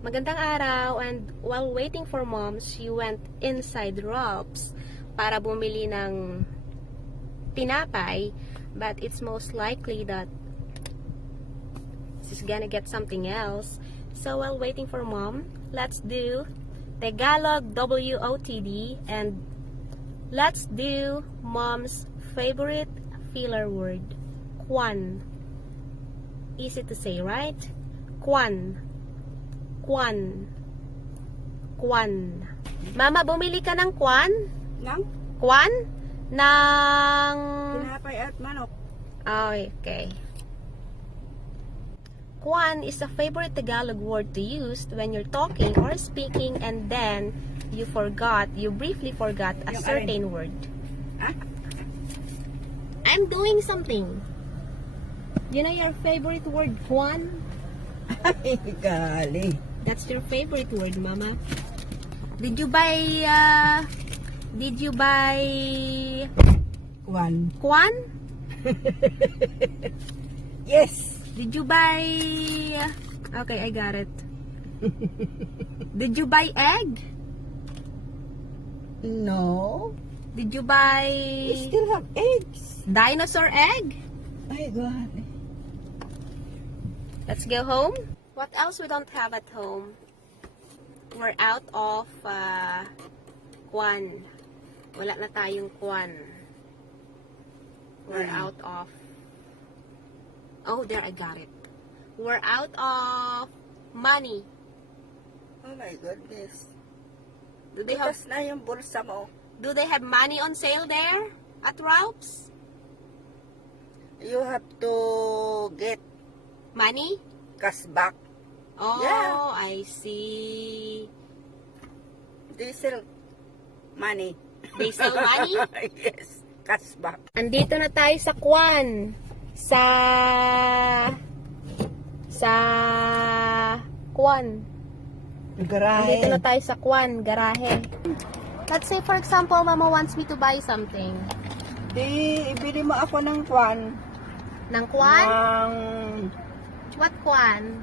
Magandang araw, and while waiting for mom, she went inside Rob's para bumili ng tinapay, but it's most likely that she's gonna get something else. So while waiting for mom, let's do Tagalog WOTD, and let's do mom's favorite filler word, kwan. Easy to say, right? Kwan. Kwan. Kwan. Mama, bumili ka ng kwan? Nang? Kwan? Ng... Tinapay at manok. Oh, okay. Kwan is a favorite Tagalog word to use when you're talking or speaking and then you briefly forgot a Yung certain word. Ah? I'm doing something. You know your favorite word, kwan? Ay, gali. That's your favorite word, Mama. Did you buy One. kwan? Yes. Did you buy... Okay, I got it. Did you buy egg? No. Did you buy We still have eggs. dinosaur egg? Ay, God. Let's go home. What else we don't have at home? We're out of kwan. Wala na tayong kwan. We're out of... Oh, there, I got it. We're out of money. Oh my goodness. Do they have... Bukas na yung bulsa mo. Do they have money on sale there at Ralph's? You have to get Money? cash back. Oh, Yeah. I see. They sell money. They sell money? Yes. Cash back. Andito na tayo sa Kwan. Sa Kwan. Andito na tayo sa Kwan, garahe. Let's say for example, Mama wants me to buy something. Di, ibili mo ako ng kwan. Ng Kwan? Ng... What Kwan?